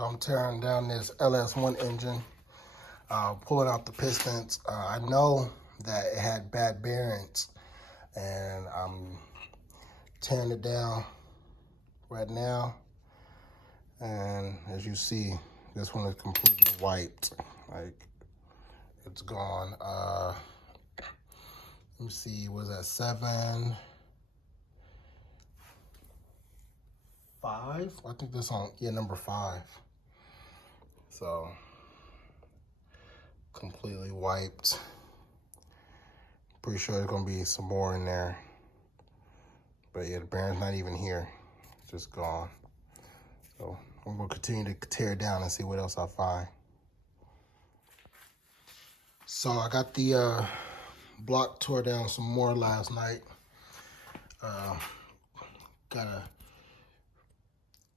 I'm tearing down this Ls1 engine, pulling out the pistons. I know that it had bad bearings, and I'm tearing it down right now. And as you see, this one is completely wiped. Like, it's gone. Let me see, was that 7, 5? I think this on, yeah, number 5. So, completely wiped. Pretty sure there's gonna be some more in there. But yeah, the bearing's not even here. It's just gone. So I'm gonna continue to tear it down and see what else I find. So I got the block tore down some more last night. Gotta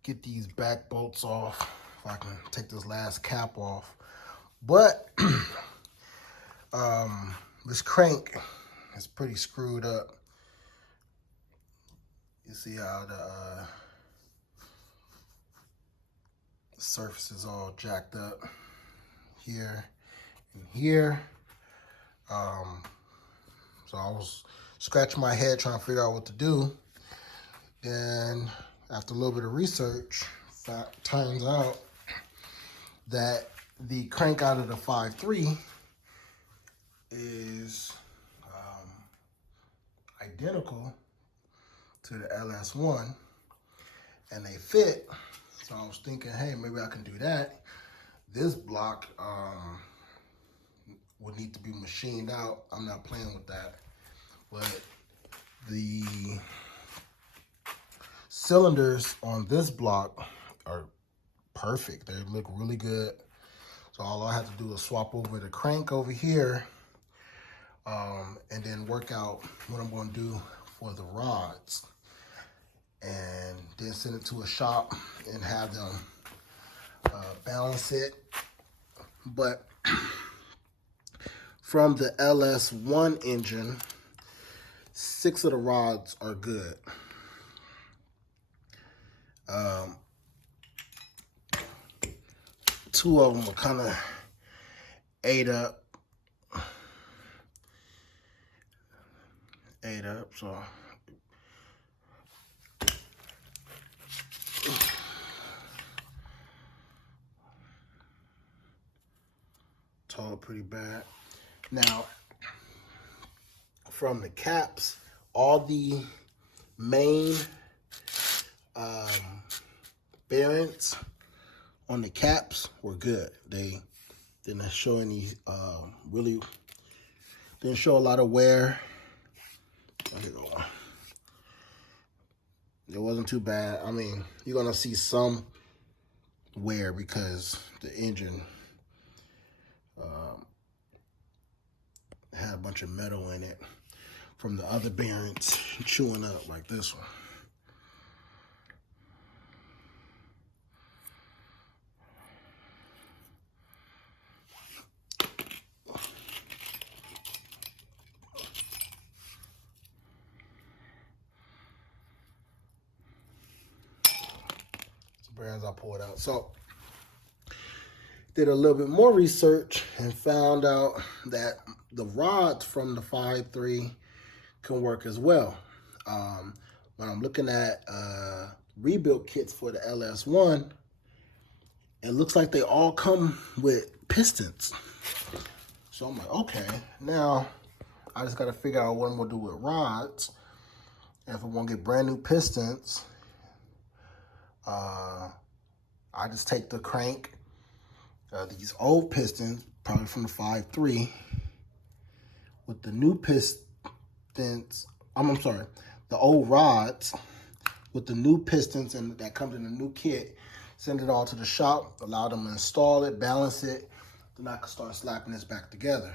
get these back bolts off if I can take this last cap off. But this crank is pretty screwed up. You see how the surface is all jacked up here and here. So I was scratching my head trying to figure out what to do. Then after a little bit of research, turns out that the crank out of the 5.3 is identical to the Ls1, and they fit. So I was thinking, hey, maybe I can do that. This block would need to be machined out. I'm not playing with that. But the cylinders on this block are perfect. They look really good. So all I have to do is swap over the crank over here, and then work out what I'm going to do for the rods, and then send it to a shop and have them balance it. But from the Ls1 engine, 6 of the rods are good. 2 of them are kind of ate up, so tore pretty bad. Now, from the caps, all the main bearings on the caps were good. They didn't show any really didn't show a lot of wear. It wasn't too bad. I mean, you're gonna see some wear because the engine had a bunch of metal in it from the other bearings chewing up like this one. Bearings I pulled out. So did a little bit more research and found out that the rods from the 5.3 can work as well. When I'm looking at rebuild kits for the Ls1, it looks like they all come with pistons. So I'm like, okay, now I just got to figure out what I'm going to do with rods. And if I want to get brand new pistons, I just take the crank, these old pistons, probably from the 5.3, with the new pistons, I'm sorry, the old rods with the new pistons, and that comes in a new kit, send it all to the shop, allow them to install it, balance it, then I can start slapping this back together.